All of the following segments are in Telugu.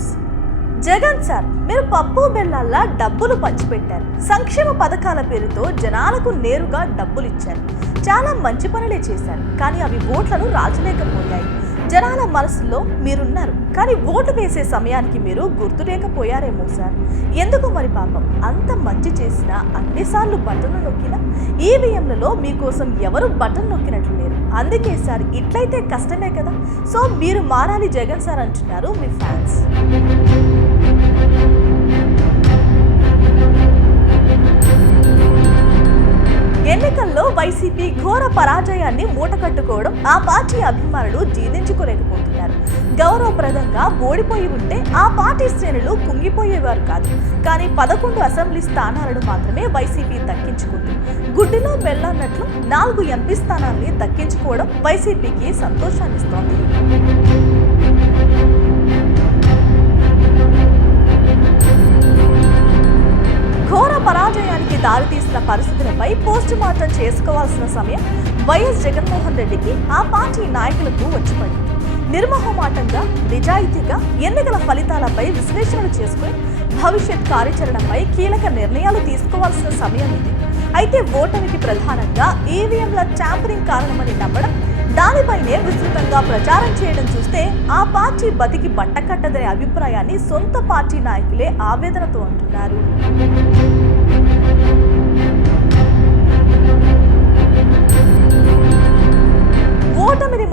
న్యూస్. జగన్ సార్ మీరు పప్పు బెల్లాల్లో డబ్బులు పంచిపెట్టారు. సంక్షేమ పథకాల పేరుతో జనాలకు నేరుగా డబ్బులు ఇచ్చారు చాలా మంచి పనులే చేశారు. కానీ అవి ఓట్లను రాజలేకపోయాయి. జనాల మనసులో మీరున్నారు. కానీ ఓటు వేసే సమయానికి మీరు గుర్తులేకపోయారేమో సార్. ఎందుకు మరి పాపం? అంత మంచి చేసినా అన్నిసార్లు బటన్ నొక్కినా ఈవీఎంలలో మీకోసం ఎవరు బటన్ నొక్కినట్లు లేరు. అందుకే సార్ ఇట్లయితే కష్టమే కదా. సో మీరు మారాలి జగన్ సార్ అంటున్నారు మీ ఫ్యాన్స్. ఎన్నికల్లో వైసీపీ ఘోర పరాజయాన్ని మూటకట్టుకోవడం ఆ పార్టీ అభిమానులు జీర్ణించుకోలేకపోతున్నారు. గౌరవప్రదంగా ఓడిపోయి ఉంటే ఆ పార్టీ శ్రేణులు కుంగిపోయేవారు కాదు. కానీ పదకొండు అసెంబ్లీ స్థానాలను మాత్రమే వైసీపీ దక్కించుకుంది. గుడ్డిలో బెల్లన్నట్లు నాలుగు ఎంపీ స్థానాల్ని దక్కించుకోవడం వైసీపీకి సంతోషాన్నిస్తోంది. పరిస్థితులపై పోస్టు మార్టం చేసుకోవాల్సిన సమయం వైఎస్ జగన్మోహన్ రెడ్డికి ఆ పార్టీ నాయకులకు వచ్చిపడింది నిర్మోహమాటంగా నిజాయితీగా ఎన్నికల ఫలితాలపై విశ్లేషణలు చేసుకుని భవిష్యత్ కార్యాచరణపై కీలక నిర్ణయాలు తీసుకోవాల్సిన సమయం ఇది. అయితే ఓటమికి ప్రధానంగా ఈవీఎంల ట్యాంపరింగ్ కారణమని నమ్మడం దానిపైనే విస్తృతంగా ప్రచారం చేయడం చూస్తే ఆ పార్టీ బతికి బట్టకట్టదనే అభిప్రాయాన్ని సొంత పార్టీ నాయకులే ఆవేదనతో అంటున్నారు.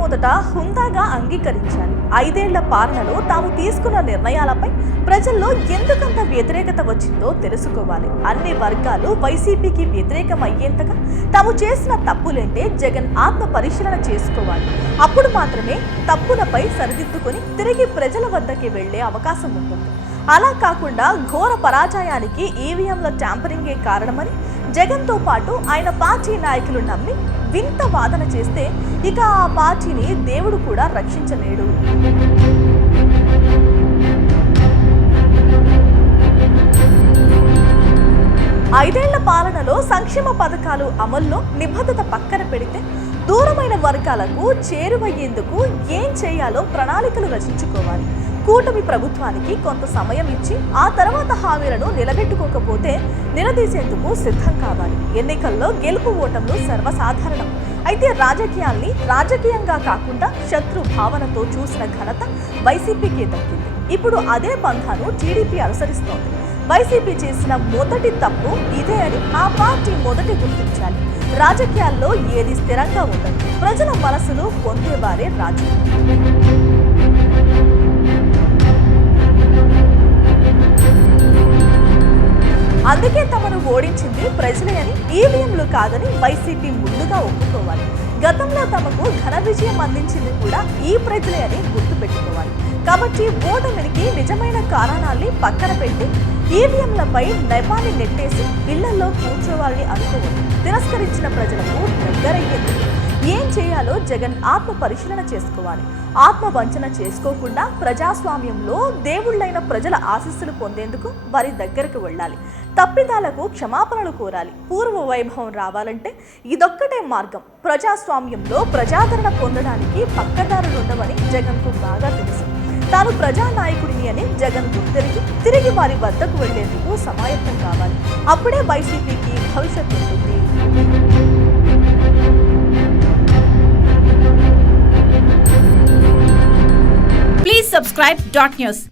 మొదట హుందాగా అంగీకరించాలి ఐదేళ్ళ పాలనలో తాము తీసుకున్న నిర్ణయాలపై ప్రజల్లో ఎందుకంత వ్యతిరేకత వచ్చిందో తెలుసుకోవాలి. అన్ని వర్గాలు వైసీపీకి వ్యతిరేకం అయ్యేంతగా తాము చేసిన తప్పులేంటే జగన్ ఆత్మ పరిశీలన చేసుకోవాలి. అప్పుడు మాత్రమే తప్పులపై సరిదిద్దుకొని తిరిగి ప్రజల వద్దకి వెళ్ళే అవకాశం ఉంటుంది. అలా కాకుండా ఘోర పరాజయానికి ఈవీఎంల ట్యాంపరింగే కారణమని జగన్తో పాటు ఆయన పార్టీ నాయకులు నమ్మి వింత వాదన చేస్తే ఇక ఆ పార్టీని దేవుడు కూడా రక్షించలేడు. ఐదేళ్ళ పాలనలో సంక్షేమ పథకాలు అమల్లో నిబద్ధత పక్కన పెడితే దూరమైన వర్గాలకు చేరువయ్యేందుకు ఏం చేయాలో ప్రణాళికలు రచించుకోవాలి. కూటమి ప్రభుత్వానికి కొంత సమయం ఇచ్చి ఆ తర్వాత హామీలను నిలబెట్టుకోకపోతే నిలదీసేందుకు సిద్ధం కావాలి. ఎన్నికల్లో గెలుపు ఓటములు సర్వసాధారణం. అయితే రాజకీయాల్ని రాజకీయంగా కాకుండా శత్రు భావనతో చూసిన ఘనత వైసీపీకే దక్కింది. ఇప్పుడు అదే పంథాను టీడీపీ అనుసరిస్తోంది. వైసీపీ చేసిన మొదటి తప్పు ఇదే అని ఆ పార్టీ మొదటి గుర్తించాలి. రాజకీయాల్లో ఏది స్థిరంగా ఉండదు ప్రజల మనసులు పొందేవారే రాజు ఓడించింది ప్రజలే అని ఈవీఎంలు కాదని వైసీపీ ముందుగా ఒప్పుకోవాలి. గతంలో తమకు ఘన విజయం అందించింది కూడా ఈ ప్రజలే అని గుర్తుపెట్టుకోవాలి. కాబట్టి ఓటమికి నిజమైన కారణాల్ని పక్కన పెట్టి ఈవీఎంలపై నెపాన్ని నెట్టేసి ఇళ్ళలో కూర్చోవాలని అనుకోవద్దు. తిరస్కరించిన ప్రజలకు దగ్గరయ్యేందుకు ఏం చేయాలో జగన్ ఆత్మ పరిశీలన చేసుకోవాలి. ఆత్మ వంచన చేసుకోకుండా ప్రజాస్వామ్యంలో దేవుళ్ళైన ప్రజల ఆశీస్సులు పొందేందుకు వారి దగ్గరకు వెళ్ళాలి. తప్పిదాలకు క్షమాపణలు కోరాలి. పూర్వ వైభవం రావాలంటే ఇదొక్కటే మార్గం. ప్రజాస్వామ్యంలో ప్రజాదరణ పొందడానికి పక్కదారులు ఉండవని జగన్కు బాగా తెలుసు. తాను ప్రజానాయకుడిని అని జగన్ గుర్తెరిగి తిరిగి వారి వద్దకు వెళ్ళేందుకు సమాయత్తం కావాలి. అప్పుడే వైసీపీకి భవిష్యత్తు ఉంటుంది. Subscribe dot news.